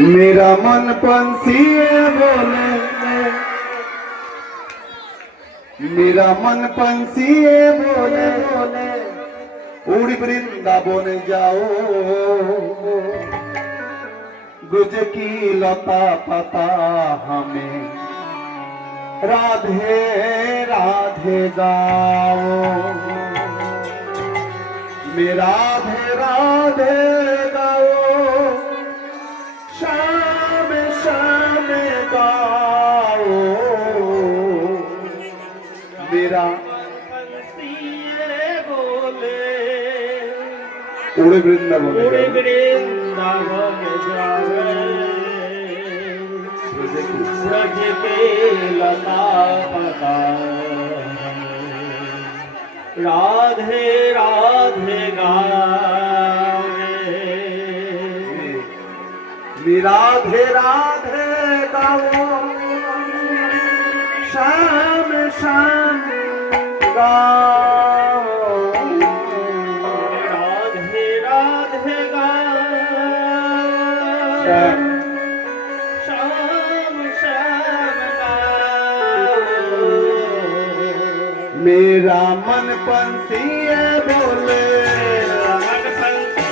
मेरा मन पंछी बोले, मेरा मन पंछी बोले बोले उड़ वृंदावन जाओ, गुज की लता पता हमें राधे राधे गाओ, मेरा राधे राधे गाओ, शाम शाम गाओ, मेरा उड़े वृंदावन उड़े वृंदावन जावे, ब्रज के लता पता राधे राधे गावे, राधे राधे गाओ, शाम शाम गाओ, राधे राधे गावे, शाम शाम गाओ, मेरा मन पंछी बोले, मन पंछी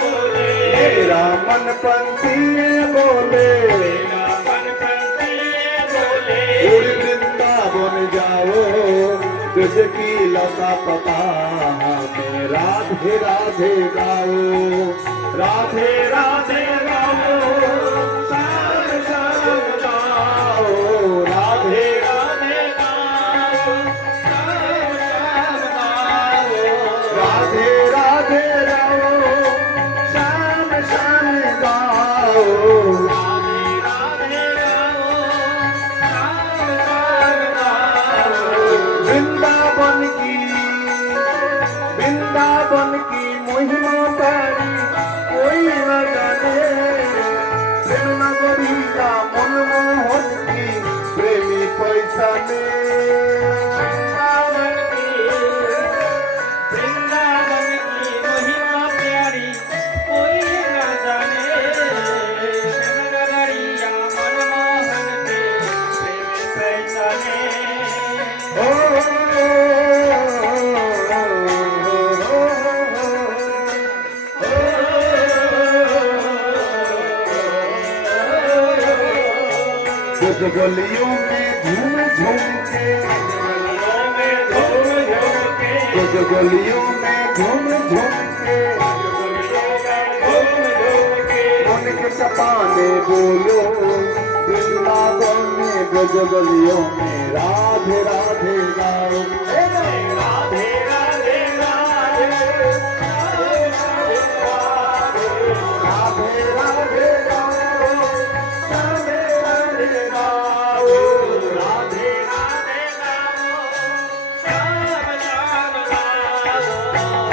बोले, मेरा मन पंछी बोले, मेरा मन पंछी बोले, उड़ वृंदावन जाओ, तुझ की लता पता हमें राधे राधे गाओ, राधे राधे गाओ, शाम शाम गाओ, राधे राधे गाओ, शाम शाम गाओ, राधे राधे गाओ, शाम शाम गाओ, राधे राधे गाओ, शाम शाम गाओ, वृंदावन की महिमा पारी कोई न जाने, प्रेम नगरी का मनमोहन की प्रेमी पैसा ने, वृंदावन की महिमा प्यारी कोई न जाने, नगरिया मनमोहन के प्रेम पहचाने, ओ गलियों में झूम झूम के, गलियों में झूम झूम के, मन के सपाने बोलो, वृंदावन में ब्रज गलियों में राधे राधे गाओ, राधे राधे राधे, राधे राधे गाओ, राधे राधे गाओ, राधे राधे गाओ, शाम शाम गाओ,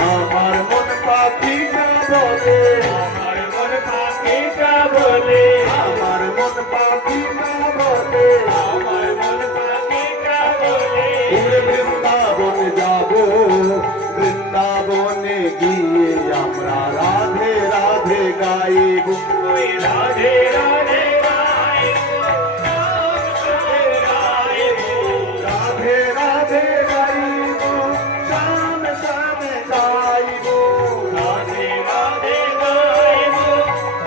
আমার মন পাখি না বলে, আমার মন পাখি কা বলে, আমার মন পাখি না বলে, আমার মন পাখি কা বলে, উড়ে বৃন্দাবন যাব, বৃন্দাবনে গিয়ে আমরা রাধে রাধে গাইব, ওই রাধে রাধে গাইবো, রাধে গাইবো, রাধে রাধে গাইব, শাম শাম গাইব, রাধে রাধে গাইবো,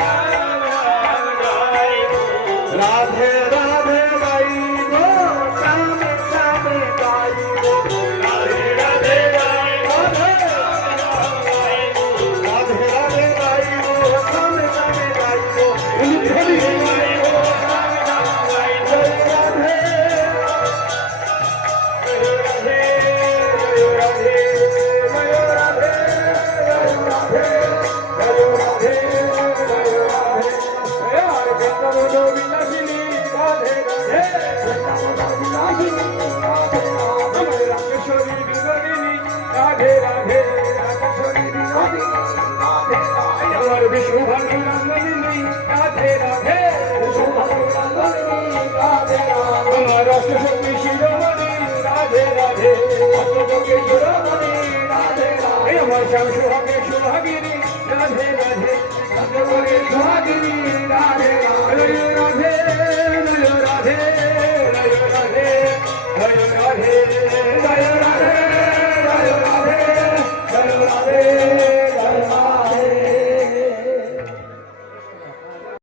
রাম রাম গাইবো, রাধে রাধে গাইব, শাম শাম গাইব, রাধে রাধে গাইবো, রাম রাম গাইবো, রাধে রাধে গাইব, শাম শাম গাইব, উলুধ্বনি গাইব, রাম রাম গাইবো, রাধে বিষ্ণু ভানু রামলিনী রাধে রাধে, বিষ্ণু ভানু রামলিনী রাধে রাধে, আমার রাষ্ট্রশক্তি শিরোমণি রাধে রাধে, অষ্টযোগে শিরোমণি রাধে রাধে, আমার শ্যাম সুহাগে সুহাগিনী রাধে রাধে, রাধে বলে সুহাগিনী রাধে রাধে